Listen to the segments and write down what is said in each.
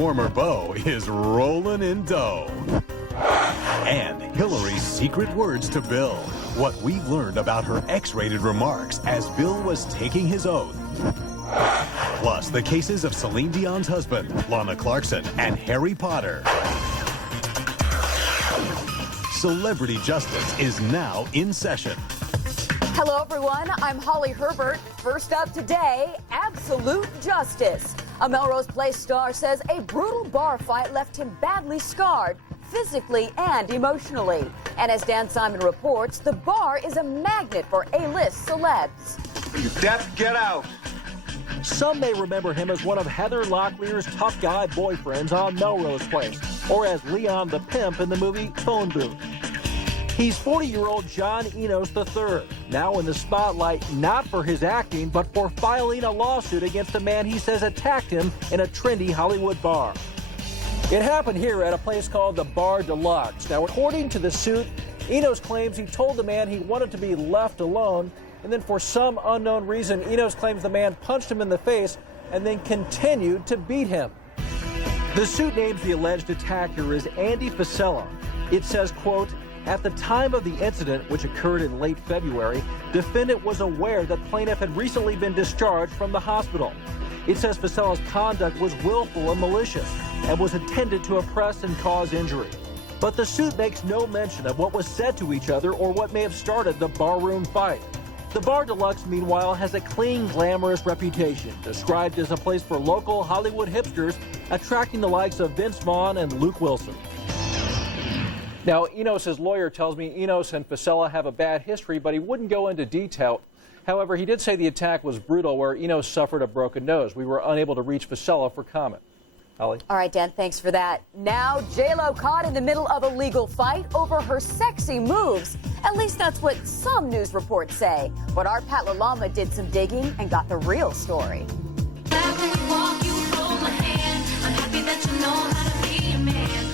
former beau is rolling in dough. And Hillary's secret words to Bill. What we've learned about her X-rated remarks as Bill was taking his oath. Plus, the cases of Celine Dion's husband, Lana Clarkson, and Harry Potter. Celebrity Justice is now in session. Hello, everyone. I'm Holly Herbert. First up today, absolute justice. A Melrose Place star says a brutal bar fight left him badly scarred, physically and emotionally. And as Dan Simon reports, the bar is a magnet for A-list celebs. You deaf, get out. Some may remember him as one of Heather Locklear's tough guy boyfriends on Melrose Place, or as Leon the Pimp in the movie Phone Booth. He's 40-year-old John Enos III, now in the spotlight not for his acting, but for filing a lawsuit against a man he says attacked him in a trendy Hollywood bar. It happened here at a place called the Bar Deluxe. Now, according to the suit, Enos claims he told the man he wanted to be left alone, and then for some unknown reason, Enos claims the man punched him in the face and then continued to beat him. The suit names the alleged attacker as Andy Fasella. It says, quote, at the time of the incident, which occurred in late February, defendant was aware that plaintiff had recently been discharged from the hospital. It says Facella's conduct was willful and malicious and was intended to oppress and cause injury. But the suit makes no mention of what was said to each other or what may have started the barroom fight. The Bar Deluxe, meanwhile, has a clean, glamorous reputation, described as a place for local Hollywood hipsters, attracting the likes of Vince Vaughn and Luke Wilson. Now, Enos' lawyer tells me Enos and Fasella have a bad history, but he wouldn't go into detail. However, he did say the attack was brutal, where Enos suffered a broken nose. We were unable to reach Fasella for comment. Holly? All right, Dan, thanks for that. Now, J-Lo caught in the middle of a legal fight over her sexy moves. At least that's what some news reports say. But our Pat LaLama did some digging and got the real story.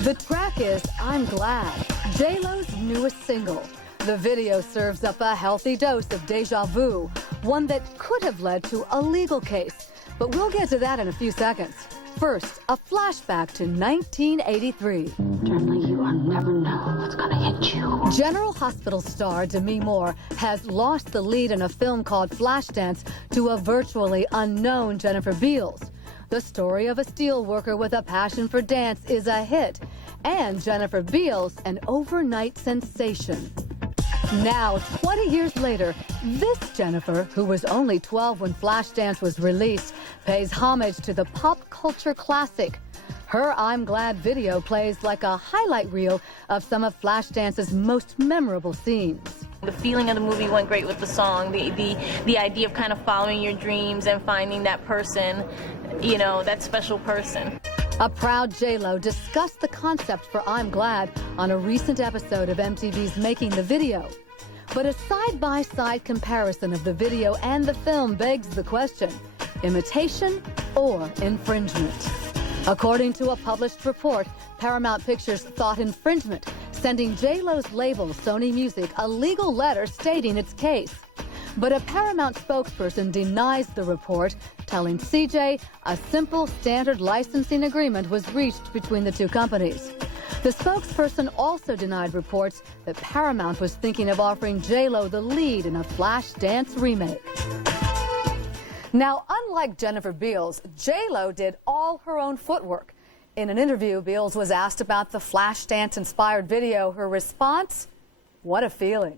The track is I'm Glad, J-Lo's newest single. The video serves up a healthy dose of deja vu, one that could have led to a legal case. But we'll get to that in a few seconds. First, a flashback to 1983. Generally, you never know what's gonna hit you. General Hospital star Demi Moore has lost the lead in a film called Flashdance to a virtually unknown Jennifer Beals. The story of a steelworker with a passion for dance is a hit, and Jennifer Beals an overnight sensation. Now, 20 years later, this Jennifer, who was only 12 when Flashdance was released, pays homage to the pop culture classic. Her I'm Glad video plays like a highlight reel of some of Flashdance's most memorable scenes. The feeling of the movie went great with the song, the idea of kind of following your dreams and finding that person, you know, that special person. A proud J-Lo discussed the concept for I'm Glad on a recent episode of MTV's Making the Video. But a side-by-side comparison of the video and the film begs the question, imitation or infringement? According to a published report, Paramount Pictures thought infringement, sending J-Lo's label, Sony Music, a legal letter stating its case. But a Paramount spokesperson denies the report, telling CJ a simple standard licensing agreement was reached between the two companies. The spokesperson also denied reports that Paramount was thinking of offering J-Lo the lead in a Flashdance remake. Now, unlike Jennifer Beals, J-Lo did all her own footwork. In an interview, Beals was asked about the Flashdance-inspired video. Her response, what a feeling.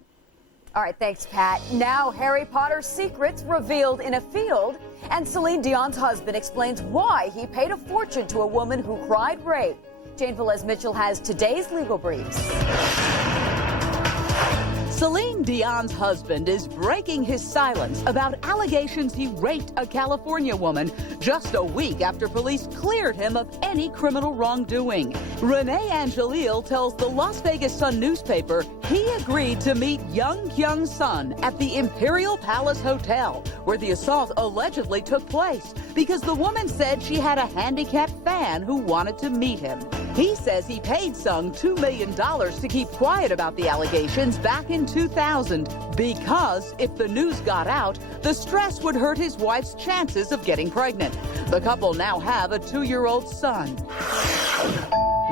All right, thanks, Pat. Now, Harry Potter's secrets revealed in a field, and Celine Dion's husband explains why he paid a fortune to a woman who cried rape. Jane Velez-Mitchell has today's legal briefs. Celine Dion's husband is breaking his silence about allegations he raped a California woman just a week after police cleared him of any criminal wrongdoing. Renee Angelil tells the Las Vegas Sun newspaper he agreed to meet Young Hyung's son at the Imperial Palace Hotel, where the assault allegedly took place, because the woman said she had a handicapped fan who wanted to meet him. He says he paid Sung $2 million to keep quiet about the allegations back in 2000 because if the news got out, the stress would hurt his wife's chances of getting pregnant. The couple now have a 2-year-old son.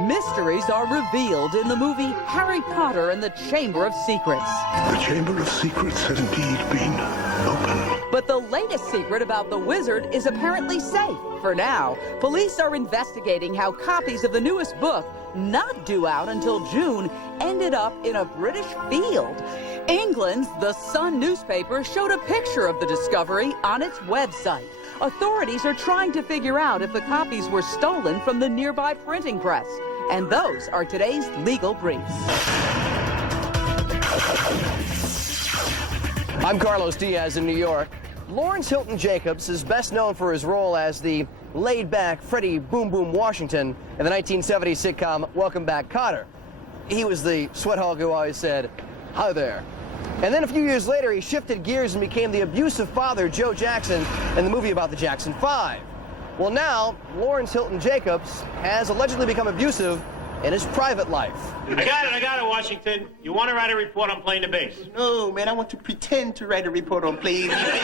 Mysteries are revealed in the movie Harry Potter and the Chamber of Secrets. The Chamber of Secrets has indeed been opened. But the latest secret about the wizard is apparently safe for now. Police are investigating how copies of the newest book, not due out until June, ended up in a British field. England's The Sun newspaper showed a picture of the discovery on its website. Authorities are trying to figure out if the copies were stolen from the nearby printing press. And those are today's legal briefs. I'm Carlos Diaz in New York. Lawrence Hilton Jacobs is best known for his role as the laid-back Freddie Boom Boom Washington in the 1970s sitcom Welcome Back, Kotter. He was the sweat hog who always said, "Hi there." And then a few years later, he shifted gears and became the abusive father, Joe Jackson, in the movie about the Jackson 5. Well, now, Lawrence Hilton Jacobs has allegedly become abusive in his private life. I got it, Washington. You want to write a report on playing the bass? No, man, I want to pretend to write a report on playing the bass.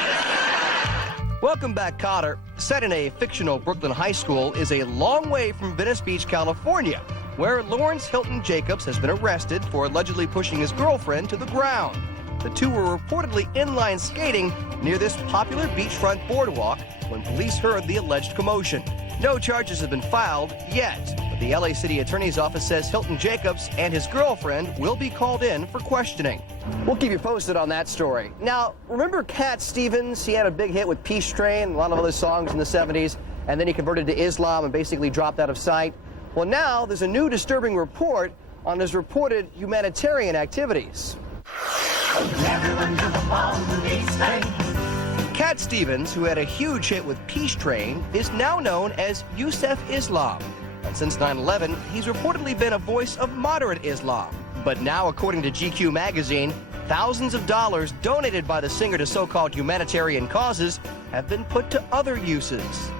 Welcome Back, Kotter, set in a fictional Brooklyn high school, is a long way from Venice Beach, California, where Lawrence Hilton Jacobs has been arrested for allegedly pushing his girlfriend to the ground. The two were reportedly inline skating near this popular beachfront boardwalk when police heard the alleged commotion. No charges have been filed yet, but the LA City Attorney's Office says Hilton Jacobs and his girlfriend will be called in for questioning. We'll keep you posted on that story. Now, remember Cat Stevens? He had a big hit with Peace Train, a lot of other songs in the 70s, and then he converted to Islam and basically dropped out of sight. Well, now there's a new disturbing report on his reported humanitarian activities. Cat Stevens, who had a huge hit with Peace Train, is now known as Yusef Islam. And since 9/11, he's reportedly been a voice of moderate Islam. But now, according to GQ magazine, thousands of dollars donated by the singer to so-called humanitarian causes have been put to other uses.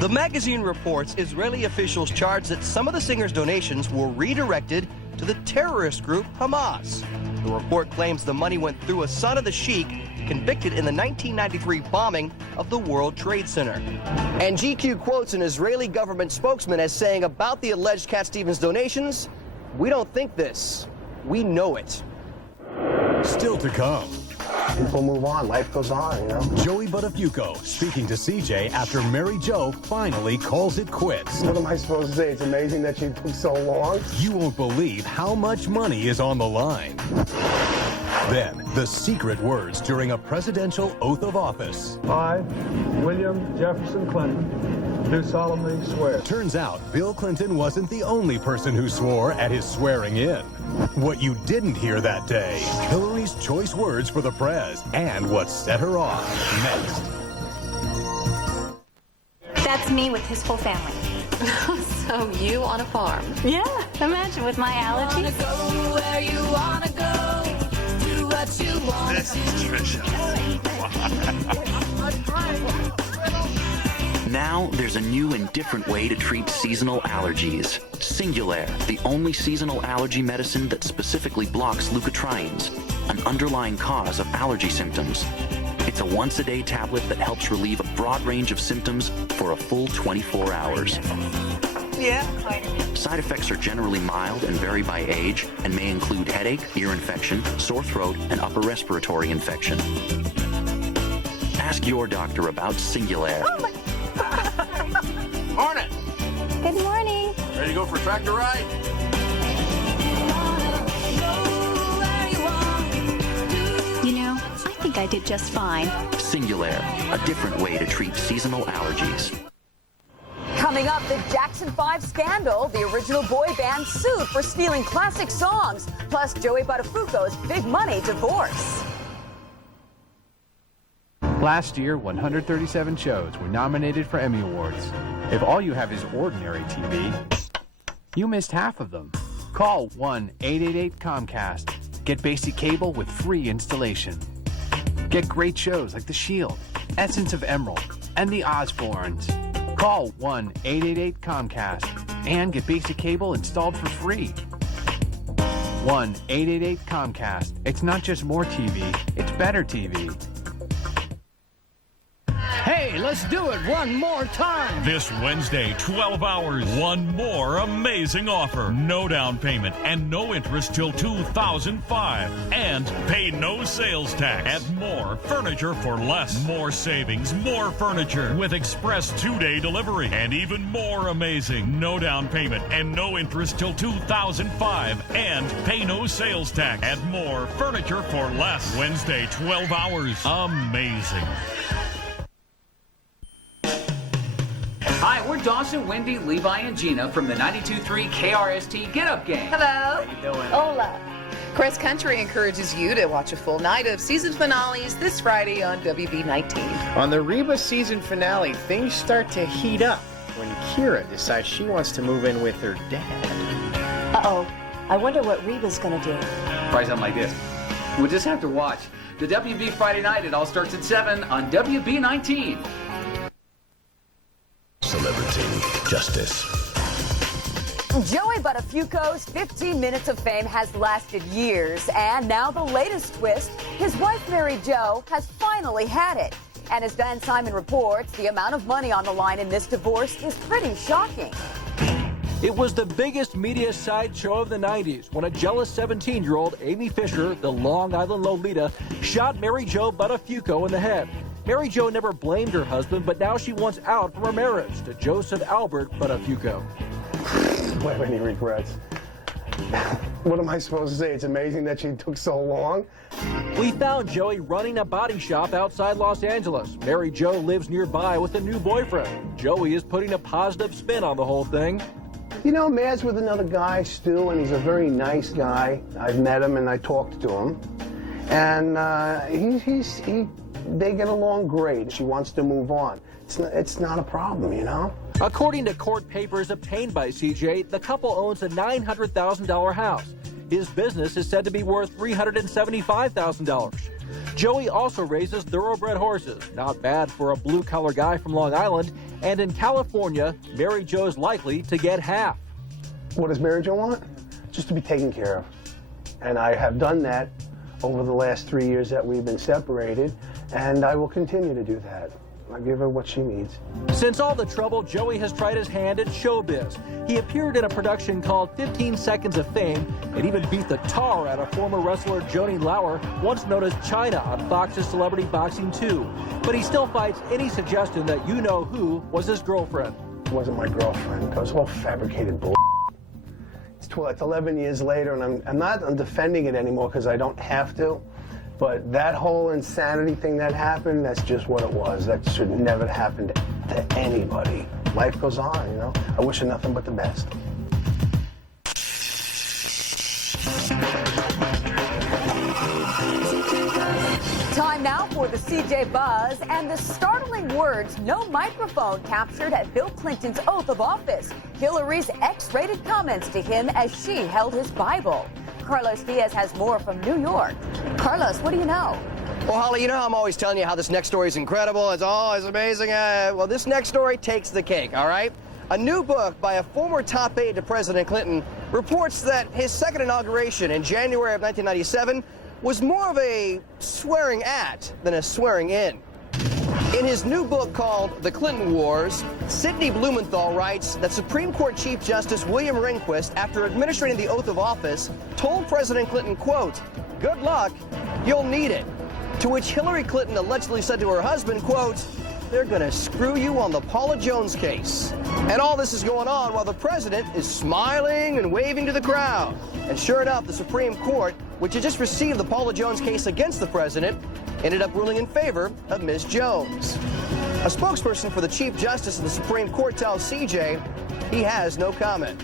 The magazine reports Israeli officials charge that some of the singer's donations were redirected to the terrorist group Hamas. The report claims the money went through a son of the sheik convicted in the 1993 bombing of the World Trade Center. And GQ quotes an Israeli government spokesman as saying about the alleged Cat Stevens donations, "We don't think this, we know it." Still to come. People move on, life goes on, you know? Joey Buttafuoco speaking to CJ after Mary Jo finally calls it quits. What am I supposed to say? It's amazing that you took so long. You won't believe how much money is on the line. Then, the secret words during a presidential oath of office. I, William Jefferson Clinton, do solemnly swear. Turns out, Bill Clinton wasn't the only person who swore at his swearing in. What you didn't hear that day, Hillary's choice words for the prez, and what set her off next. That's me with his whole family. So you on a farm? Yeah, imagine with my allergies. Go where you wanna go, do what you want. This is Trisha. Now there's a new and different way to treat seasonal allergies. Singulair, the only seasonal allergy medicine that specifically blocks leukotrienes, an underlying cause of allergy symptoms. It's a once-a-day tablet that helps relieve a broad range of symptoms for a full 24 hours. Yeah. Side effects are generally mild and vary by age and may include headache, ear infection, sore throat, and upper respiratory infection. Ask your doctor about Singulair. Oh my. Morning. Good morning. Ready to go for a tractor ride? You know, I think I did just fine. Singulair, a different way to treat seasonal allergies. Coming up, the Jackson 5 scandal. The original boy band sued for stealing classic songs. Plus, Joey Buttafuoco's big money divorce. Last year, 137 shows were nominated for Emmy Awards. If all you have is ordinary TV, you missed half of them. Call 1-888-COMCAST. Get basic cable with free installation. Get great shows like The Shield, Essence of Emerald, and The Osbournes. Call 1-888-COMCAST. and get basic cable installed for free. 1-888-COMCAST. It's not just more TV, it's better TV. Hey, let's do it one more time. This Wednesday, 12 hours, one more amazing offer. No down payment and no interest till 2005. And pay no sales tax. At More Furniture for Less. More savings, more furniture with express 2-day delivery. And even more amazing. No down payment and no interest till 2005. And pay no sales tax. At More Furniture for Less. Wednesday, 12 hours. Amazing. Hi, we're Dawson, Wendy, Levi, and Gina from the 92.3 KRST Get Up Gang. Hello. How you doing? Hola. Crest Country encourages you to watch a full night of season finales this Friday on WB19. On the Reba season finale, things start to heat up when Kira decides she wants to move in with her dad. Uh-oh. I wonder what Reba's gonna do. Probably something like this. We'll just have to watch. The WB Friday night, it all starts at 7 on WB19. Celebrity Justice. Joey Buttafuoco's 15 minutes of fame has lasted years, and now the latest twist, his wife Mary Jo has finally had it. And as Dan Simon reports, the amount of money on the line in this divorce is pretty shocking. It was the biggest media sideshow of the 90s when a jealous 17-year-old Amy Fisher, the Long Island Lolita, shot Mary Jo Buttafuoco in the head. Mary Jo never blamed her husband, but now she wants out from her marriage to Joseph Albert Buttafuoco. Do I have any regrets? What am I supposed to say? It's amazing that she took so long. We found Joey running a body shop outside Los Angeles. Mary Jo lives nearby with a new boyfriend. Joey is putting a positive spin on the whole thing. You know, Mad's with another guy, Stu, and he's a very nice guy. I've met him and I talked to him. And they get along great. She wants to move on. It's not a problem, you know? According to court papers obtained by CJ, the couple owns a $900,000 house. His business is said to be worth $375,000. Joey also raises thoroughbred horses, not bad for a blue-collar guy from Long Island. And in California, Mary Jo's likely to get half. What does Mary Jo want? Just to be taken care of. And I have done that over the last 3 years that we've been separated, and I will continue to do that. I give her what she needs. Since all the trouble, Joey has tried his hand at showbiz. He appeared in a production called 15 Seconds of Fame and even beat the tar out of former wrestler Joni Lauer, once known as China, on Fox's Celebrity Boxing 2. But he still fights any suggestion that you-know-who was his girlfriend. It wasn't my girlfriend. It was all fabricated bull. It's 11 years later, and I'm defending it anymore because I don't have to. But that whole insanity thing that happened, that's just what it was. That should never happen to anybody. Life goes on, you know? I wish her nothing but the best. Time now for the CJ Buzz and the startling words no microphone captured at Bill Clinton's oath of office. Hillary's X-rated comments to him as she held his Bible. Carlos Diaz has more from New York. Carlos, what do you know? Well, Holly, you know how I'm always telling you how this next story is incredible. It's always amazing. Well, this next story takes the cake, all right? A new book by a former top aide to President Clinton reports that his second inauguration in January of 1997 was more of a swearing at than a swearing in. In his new book called The Clinton Wars, Sidney Blumenthal writes that Supreme Court Chief Justice William Rehnquist, after administering the oath of office, told President Clinton, quote, "Good luck, you'll need it." To which Hillary Clinton allegedly said to her husband, quote, "They're gonna screw you on the Paula Jones case." And all this is going on while the president is smiling and waving to the crowd. And sure enough, the Supreme Court, which had just received the Paula Jones case against the president, ended up ruling in favor of Ms. Jones. A spokesperson for the Chief Justice of the Supreme Court tells CJ he has no comment.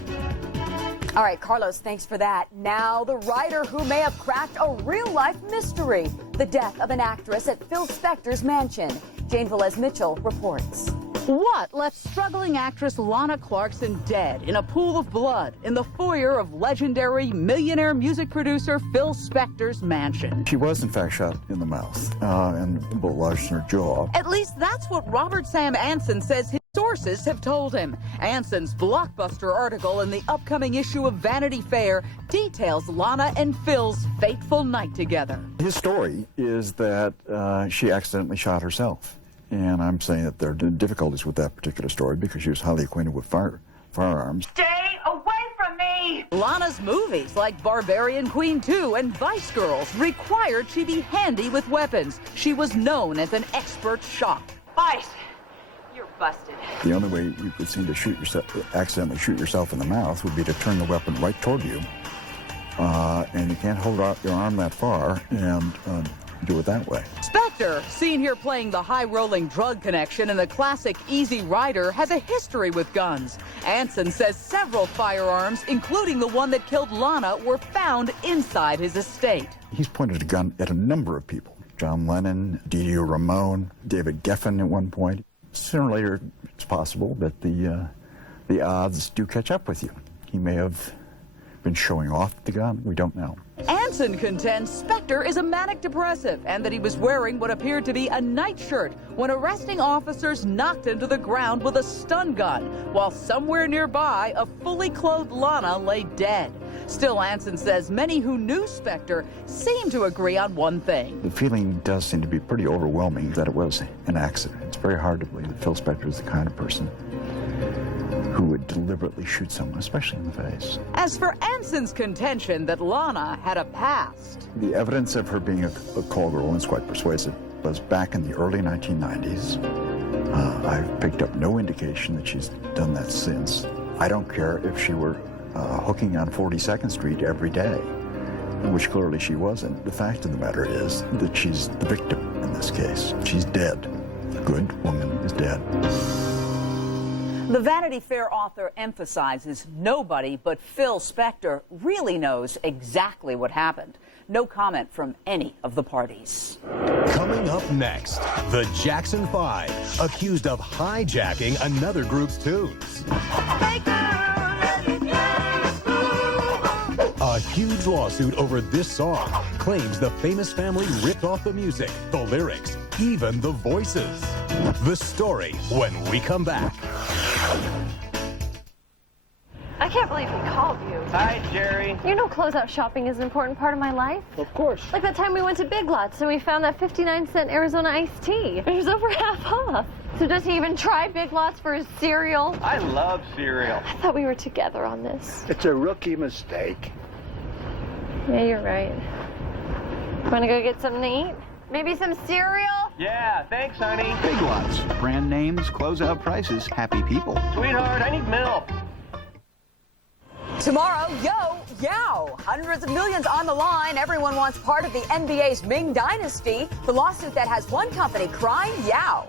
All right, Carlos, thanks for that. Now, the writer who may have cracked a real-life mystery, the death of an actress at Phil Spector's mansion. Jane Velez-Mitchell reports. What left struggling actress Lana Clarkson dead in a pool of blood in the foyer of legendary millionaire music producer Phil Spector's mansion? She was, in fact, shot in the mouth and a bullet lodged in her jaw. At least that's what Robert Sam Anson says Sources have told him. Anson's blockbuster article in the upcoming issue of Vanity Fair details Lana and Phil's fateful night together. His story is that she accidentally shot herself. And I'm saying that there are difficulties with that particular story because she was highly acquainted with firearms. Stay away from me! Lana's movies like Barbarian Queen 2 and Vice Girls required she be handy with weapons. She was known as an expert shot. Vice! You're busted. The only way you could seem to accidentally shoot yourself in the mouth would be to turn the weapon right toward you. And you can't hold out your arm that far and do it that way. Spector, seen here playing the high-rolling drug connection in the classic Easy Rider, has a history with guns. Anson says several firearms, including the one that killed Lana, were found inside his estate. He's pointed a gun at a number of people. John Lennon, Didi Ramone, David Geffen at one point. Sooner or later, it's possible that the odds do catch up with you. He may have been showing off the gun. We don't know. Anson contends Spector is a manic depressive and that he was wearing what appeared to be a nightshirt when arresting officers knocked him to the ground with a stun gun, while somewhere nearby a fully clothed Lana lay dead. Still, Anson says many who knew Spector seem to agree on one thing. The feeling does seem to be pretty overwhelming that it was an accident. It's very hard to believe that Phil Spector is the kind of person who would deliberately shoot someone, especially in the face. As for Anson's contention that Lana had a past, the evidence of her being a call girl is quite persuasive. Was back in the early 1990s. I've picked up no indication that she's done that since. I don't care if she were hooking on 42nd Street every day, which clearly she wasn't. The fact of the matter is that she's the victim in this case. She's dead. The good woman is dead. the Vanity Fair author emphasizes nobody but Phil Spector really knows exactly what happened. No comment from any of the parties. Coming up next, the Jackson 5, accused of hijacking another group's tunes. A huge lawsuit over this song claims the famous family ripped off the music, the lyrics, even the voices. The story when we come back. I can't believe he called you. Hi, Jerry. You know closeout shopping is an important part of my life. Of course. Like that time we went to Big Lots and we found that 59-cent Arizona iced tea. It was over half off. So does he even try Big Lots for his cereal? I love cereal. I thought we were together on this. It's a rookie mistake. Yeah, you're right. Want to go get something to eat? Maybe some cereal? Yeah, thanks, honey. Big Lots. Brand names, closeout prices, happy people. Sweetheart, I need milk. Tomorrow, yow! Hundreds of millions on the line. Everyone wants part of the NBA's Ming Dynasty. The lawsuit that has one company crying yow.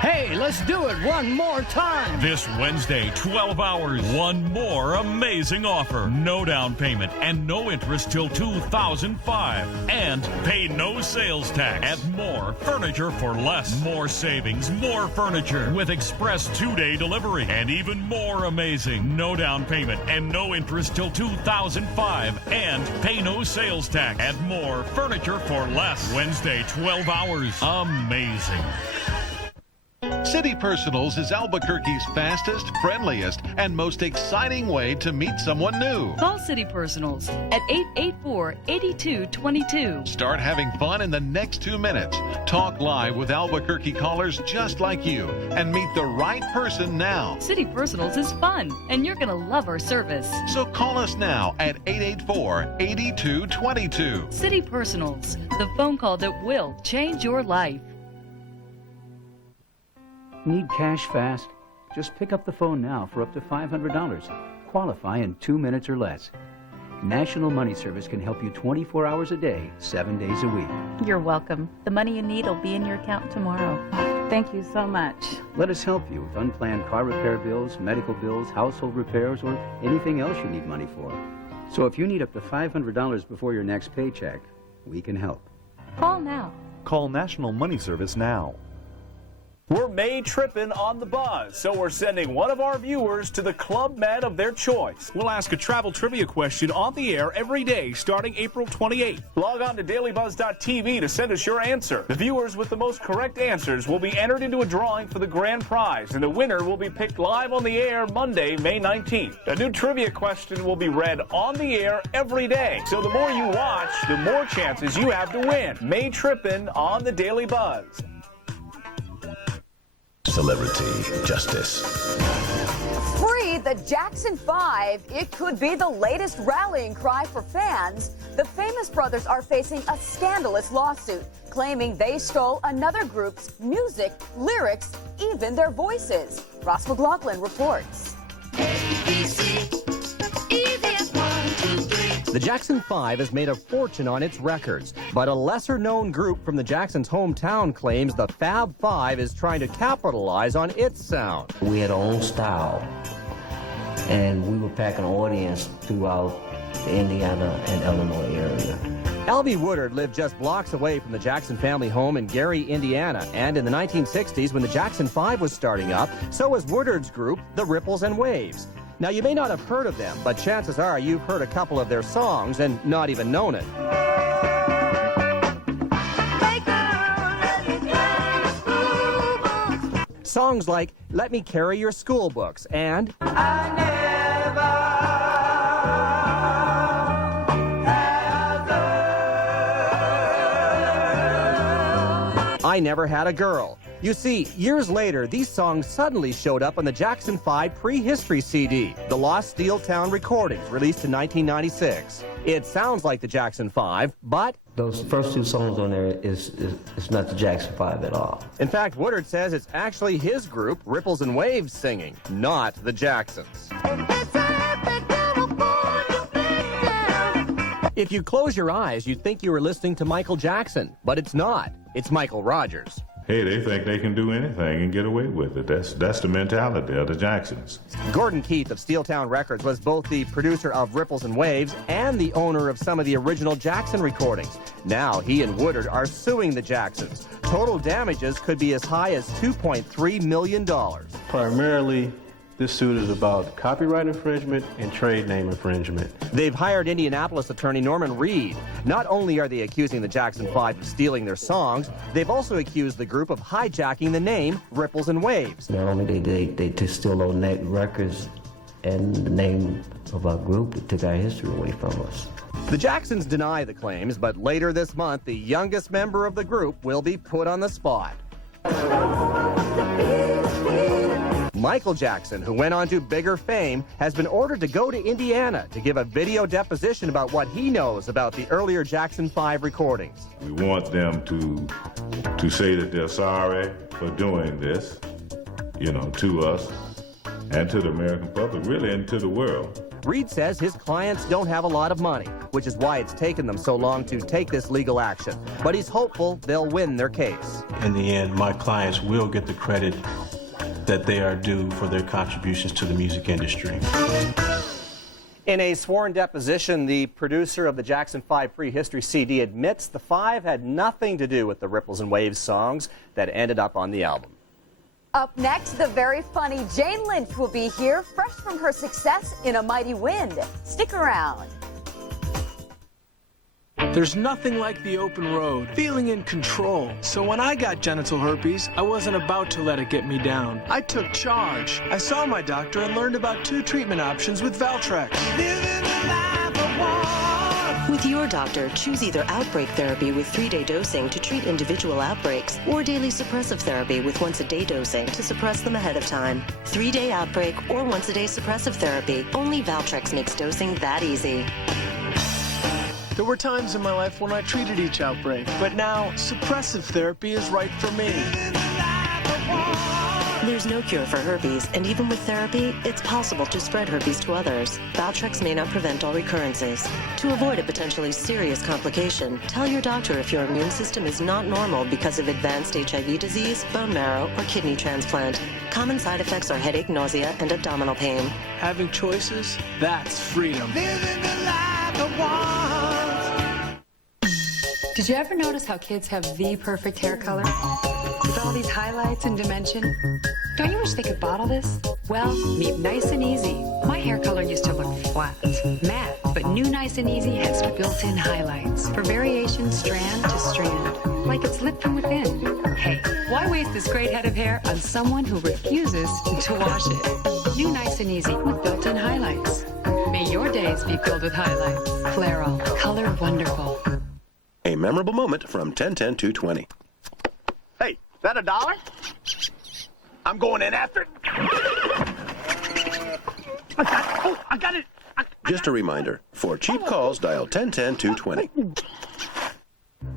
Hey, let's do it one more time. This Wednesday, 12 hours, one more amazing offer. No down payment and no interest till 2005. And pay no sales tax. At More Furniture for Less. More savings, more furniture with express 2-day delivery. And even more amazing. No down payment and no interest till 2005. And pay no sales tax. At More Furniture for Less. Wednesday, 12 hours. Amazing. City Personals is Albuquerque's fastest, friendliest, and most exciting way to meet someone new. Call City Personals at 884-8222. Start having fun in the next 2 minutes. Talk live with Albuquerque callers just like you and meet the right person now. City Personals is fun, and you're going to love our service. So call us now at 884-8222. City Personals, the phone call that will change your life. Need cash fast? Just pick up the phone now for up to $500. Qualify in 2 minutes or less. National Money Service can help you 24 hours a day, 7 days a week. You're welcome. The money you need will be in your account tomorrow. Thank you so much. Let us help you with unplanned car repair bills, medical bills, household repairs, or anything else you need money for. So if you need up to $500 before your next paycheck, we can help. Call now. Call National Money Service now. We're May tripping on the buzz, so we're sending one of our viewers to the club med of their choice. We'll ask a travel trivia question on the air every day starting April 28th. Log on to dailybuzz.tv to send us your answer. The viewers with the most correct answers will be entered into a drawing for the grand prize, and the winner will be picked live on the air Monday, May 19th. A new trivia question will be read on the air every day, so the more you watch, the more chances you have to win. May tripping on the Daily Buzz. Celebrity Justice. Free the Jackson 5. It could be the latest rallying cry for fans. The famous brothers are facing a scandalous lawsuit, claiming they stole another group's music, lyrics, even their voices. Ross McLaughlin reports. The Jackson 5 has made a fortune on its records, but a lesser-known group from the Jacksons' hometown claims the Fab Five is trying to capitalize on its sound. We had our own style, and we were packing an audience throughout the Indiana and Illinois area. Albie Woodard lived just blocks away from the Jackson family home in Gary, Indiana, and in the 1960s, when the Jackson 5 was starting up, so was Woodard's group, the Ripples and Waves. Now, you may not have heard of them, but chances are you've heard a couple of their songs and not even known it. Songs like Let Me Carry Your School Books and I Never Had a Girl. You see, years later, these songs suddenly showed up on the Jackson 5 Prehistory CD, the Lost Steel Town recordings, released in 1996. It sounds like the Jackson 5, but Those first two songs on there is not the Jackson 5 at all. in fact, Woodard says it's actually his group, Ripples and Waves, singing, not the Jacksons. If you close your eyes, you'd think you were listening to Michael Jackson, but it's not. It's Michael Rogers. Hey, they think they can do anything and get away with it. That's the mentality of the Jacksons. Gordon Keith of Steeltown Records was both the producer of Ripples and Waves and the owner of some of the original Jackson recordings. Now he and Woodard are suing the Jacksons. Total damages could be as high as $2.3 million. Primarily, this suit is about copyright infringement and trade name infringement. They've hired Indianapolis attorney Norman Reed. Not only are they accusing the Jackson 5 of stealing their songs, they've also accused the group of hijacking the name Ripples and Waves. Not only they stole our records and the name of our group, it took our history away from us. The Jacksons deny the claims, but later this month, the youngest member of the group will be put on the spot. Michael Jackson, who went on to bigger fame, has been ordered to go to Indiana to give a video deposition about what he knows about the earlier Jackson 5 recordings. We want them to say that they're sorry for doing this, to us and to the American public, really, and to the world. Reed says his clients don't have a lot of money, which is why it's taken them so long to take this legal action. But he's hopeful they'll win their case. In the end, my clients will get the credit that they are due for their contributions to the music industry. In a sworn deposition, the producer of the Jackson 5 Prehistory CD admits the Five had nothing to do with the Ripples and Waves songs that ended up on the album. Up next, the very funny Jane Lynch will be here, fresh from her success in A Mighty Wind. Stick around. There's nothing like the open road, feeling in control. So when I got genital herpes, I wasn't about to let it get me down. I took charge. I saw my doctor and learned about 2 treatment options with Valtrex. With your doctor, choose either outbreak therapy with 3-day dosing to treat individual outbreaks or daily suppressive therapy with once-a-day dosing to suppress them ahead of time. 3-day outbreak or once-a-day suppressive therapy. Only Valtrex makes dosing that easy. There were times in my life when I treated each outbreak, but now suppressive therapy is right for me. There's no cure for herpes, and even with therapy, it's possible to spread herpes to others. Valtrex may not prevent all recurrences. To avoid a potentially serious complication, tell your doctor if your immune system is not normal because of advanced HIV disease, bone marrow, or kidney transplant. Common side effects are headache, nausea, and abdominal pain. Having choices, that's freedom. Did you ever notice how kids have the perfect hair color? With all these highlights and dimension? Don't you wish they could bottle this? Well, meet Nice and Easy. My hair color used to look flat, matte, but new Nice and Easy has built-in highlights for variation strand to strand, like it's lit from within. Hey, why waste this great head of hair on someone who refuses to wash it? New Nice and Easy with built-in highlights. May your days be filled with highlights. Clairol, color wonderful. A memorable moment from 10-10-220. Hey, is that $1? I'm going in after it. I got it. Just a reminder, for cheap calls, dial 10-10-220.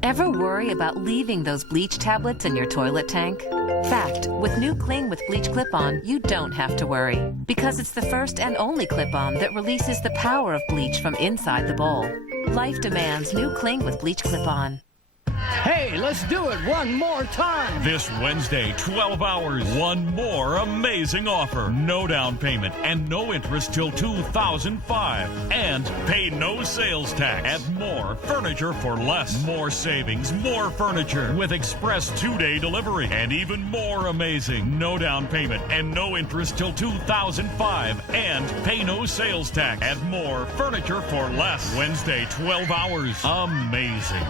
Ever worry about leaving those bleach tablets in your toilet tank? Fact, with new Cling with Bleach Clip-On, you don't have to worry. Because it's the first and only clip-on that releases the power of bleach from inside the bowl. Life demands new Cling with Bleach Clip-On. Hey, let's do it one more time. This Wednesday, 12 hours, one more amazing offer. No down payment and no interest till 2005. And pay no sales tax. At More Furniture for Less. More savings, more furniture with express 2-day delivery. And even more amazing. No down payment and no interest till 2005. And pay no sales tax. At More Furniture for Less. Wednesday, 12 hours. Amazing.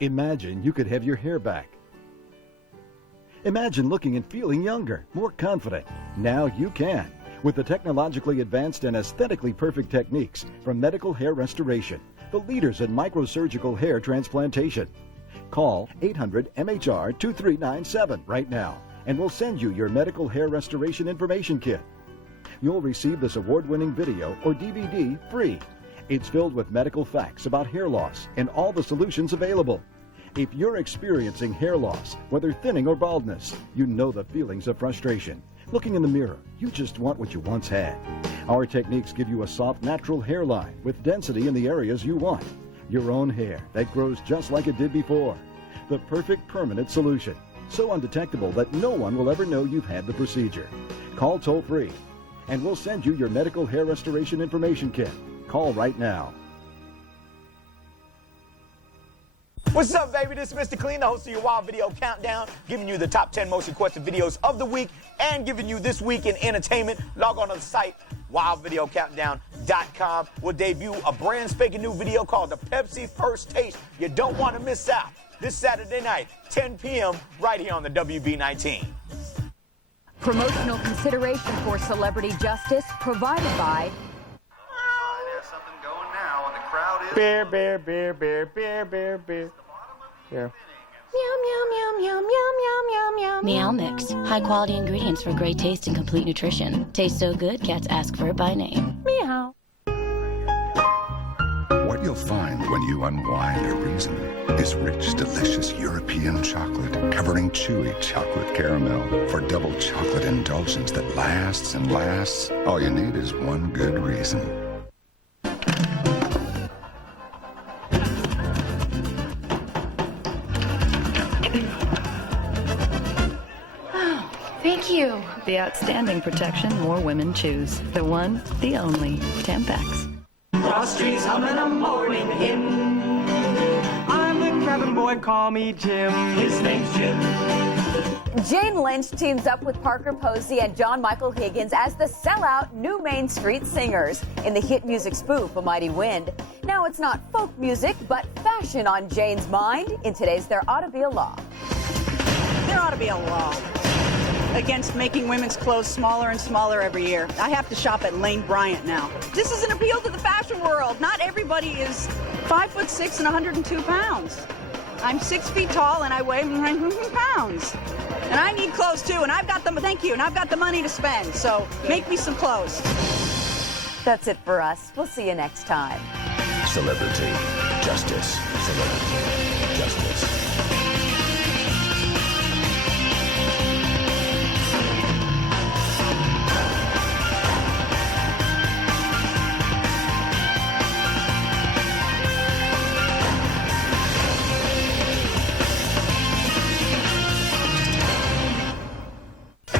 Imagine you could have your hair back. Imagine looking and feeling younger, more confident. Now you can, with the technologically advanced and aesthetically perfect techniques from Medical Hair Restoration, the leaders in microsurgical hair transplantation. Call 800-MHR-2397 right now, and we'll send you your Medical Hair Restoration Information Kit. You'll receive this award-winning video or DVD free. It's filled with medical facts about hair loss and all the solutions available. If you're experiencing hair loss, whether thinning or baldness, you know the feelings of frustration. Looking in the mirror, you just want what you once had. Our techniques give you a soft, natural hairline with density in the areas you want. Your own hair that grows just like it did before. The perfect permanent solution. So undetectable that no one will ever know you've had the procedure. Call toll-free, and we'll send you your Medical Hair Restoration Information Kit. Call right now. What's up, baby? This is Mr. Clean, the host of your Wild Video Countdown, giving you the top 10 most requested videos of the week and giving you this week in entertainment. Log on to the site, wildvideocountdown.com. We'll debut a brand spanking new video called The Pepsi First Taste. You don't want to miss out. This Saturday night, 10 p.m., right here on the WB19. Promotional consideration for Celebrity Justice provided by Bear, bear, bear, bear, bear, bear, bear. Yeah. Meow, meow, meow, meow, meow, meow, meow, meow. Meow Mix. High quality ingredients for great taste and complete nutrition. Tastes so good, cats ask for it by name. Meow. What you'll find when you unwind a reason is rich, delicious European chocolate covering chewy chocolate caramel for double chocolate indulgence that lasts and lasts. All you need is one good reason. Thank you. The outstanding protection more women choose. The one, the only, Tampax. Frosty's humming a morning hymn. I'm the cabin boy, call me Jim. His name's Jim. Jane Lynch teams up with Parker Posey and John Michael Higgins as the sellout New Main Street Singers in the hit music spoof A Mighty Wind. Now it's not folk music, but fashion on Jane's mind. In today's There Ought to Be a Law. There ought to be a law against making women's clothes smaller and smaller every year. I have to shop at Lane Bryant now. This is an appeal to the fashion world. Not everybody is 5'6" and 102 pounds. I'm 6 feet tall and I weigh 900 pounds. And I need clothes too, and I've got them, thank you, and I've got the money to spend, so make me some clothes. That's it for us. We'll see you next time. Celebrity Justice. Celebrity.